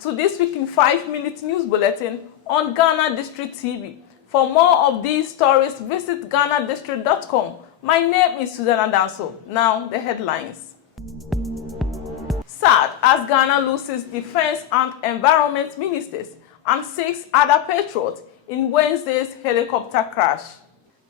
to this week in 5-minute news bulletin on Ghana District TV. For more of these stories, visit Ghanadistricts.com. My name is Susanna Danso. Now, the headlines. Sad as Ghana loses defense and environment ministers and 6 other patriots in Wednesday's helicopter crash.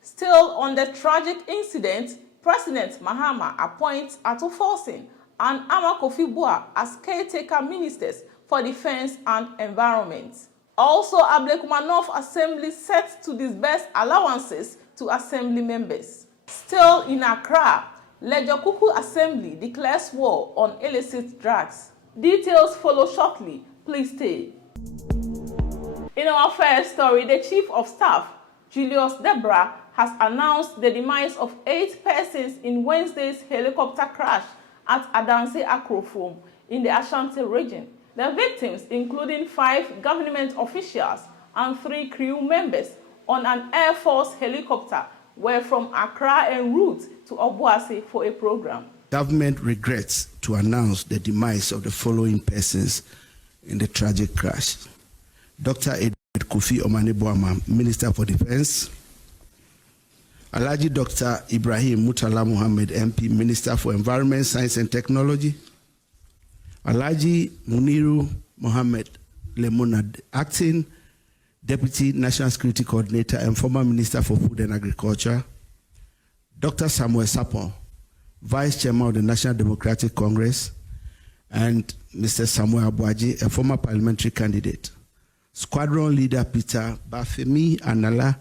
Still on the tragic incident, President Mahama appoints Ato Forson and Ama Kofi Boa as caretaker ministers for defense and environment. Also, Ablekumanov Assembly set to disburse allowances to assembly members. Still in Accra, Lejokuku Assembly declares war on illicit drugs. Details follow shortly. Please stay. In our first story, the Chief of Staff, Julius Debra, has announced the demise of 8 persons in Wednesday's helicopter crash at Adanse Akrofom in the Ashanti region. The victims, including 5 government officials and 3 crew members on an Air Force helicopter, were from Accra en route to Obuasi for a program. Government regrets to announce the demise of the following persons in the tragic crash. Dr. Edward Kofi Omane-Boamah, Minister for Defense. Alhaji Dr. Ibrahim Murtala Muhammad, MP, Minister for Environment, Science and Technology. Alhaji Muniru Mohammed Lemonad, Acting Deputy National Security Coordinator and former Minister for Food and Agriculture. Dr. Samuel Sapon, Vice Chairman of the National Democratic Congress. And Mr. Samuel Abuaji, a former parliamentary candidate. Squadron Leader Peter Bafemi Anala,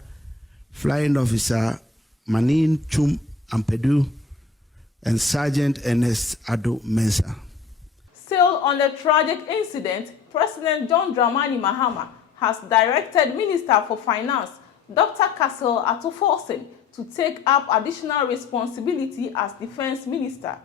Flying Officer Manin Chum Ampedu, and Sergeant Ernest Ado Mensah. Still on the tragic incident, President John Dramani Mahama has directed Minister for Finance, Dr. Castle Ato Forson, to take up additional responsibility as Defense Minister.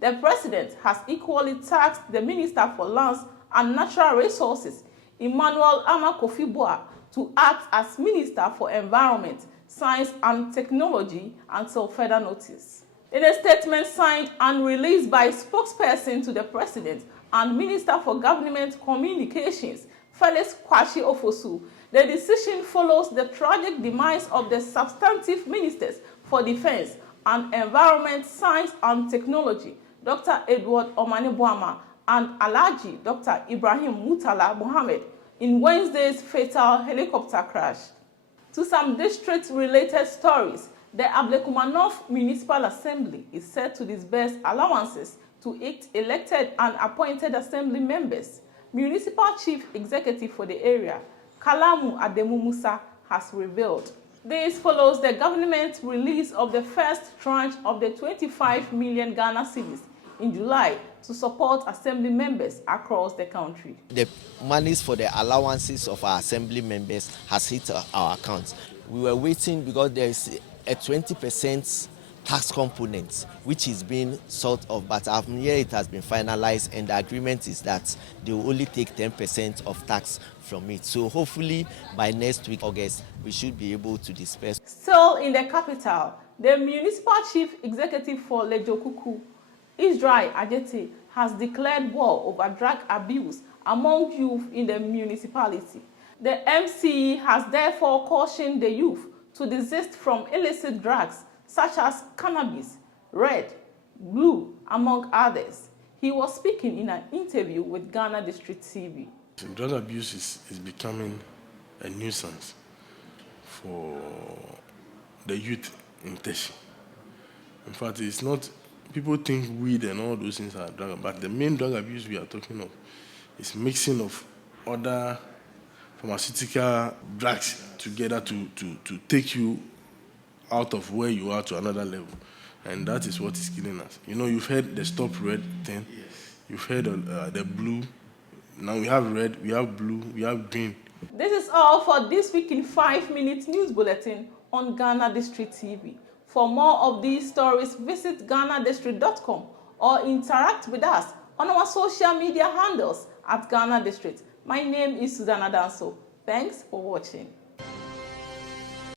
The President has equally tasked the Minister for Lands and Natural Resources, Emmanuel Ama Kofi Boa, to act as Minister for Environment, Science and Technology until further notice. In a statement signed and released by spokesperson to the President and Minister for Government Communications, Felix Kwashi Ofosu, the decision follows the tragic demise of the substantive ministers for Defense and Environment, Science and Technology, Dr. Edward Omane-Boamah and Alhaji Dr. Ibrahim Murtala Muhammad, in Wednesday's fatal helicopter crash. To some district-related stories, the Ablekumanov Municipal Assembly is set to disburse allowances to its elected and appointed assembly members. Municipal Chief Executive for the area, Kalamu Ademu Musa, has revealed. This follows the government release of the first tranche of the 25 million Ghana cedis in July to support assembly members across the country. The monies for the allowances of our assembly members has hit our accounts. We were waiting because there is a 20% tax component which is being sort of, but here it has been finalized and the agreement is that they will only take 10% of tax from it. So hopefully by next week, August, we should be able to disperse. Still in the capital, the Municipal Chief Executive for Lejokuku, Israel Ajete, has declared war over drug abuse among youth in the municipality. The MCE has therefore cautioned the youth to desist from illicit drugs such as cannabis, red, blue, among others. He was speaking in an interview with Ghana District TV. Drug abuse is becoming a nuisance for the youth in Teshi. In fact, it's not, people think weed and all those things are drug, but the main drug abuse we are talking of is mixing of other pharmaceutical drugs together to take you out of where you are to another level. And that is what is killing us. You know, you've heard the stop red thing. Yes. You've heard the blue. Now we have red, we have blue, we have green. This is all for this week in 5-minute news bulletin on Ghana District TV. For more of these stories, visit Ghanadistricts.com or interact with us on our social media handles at Ghana District. My name is Susanna Danso. Thanks for watching.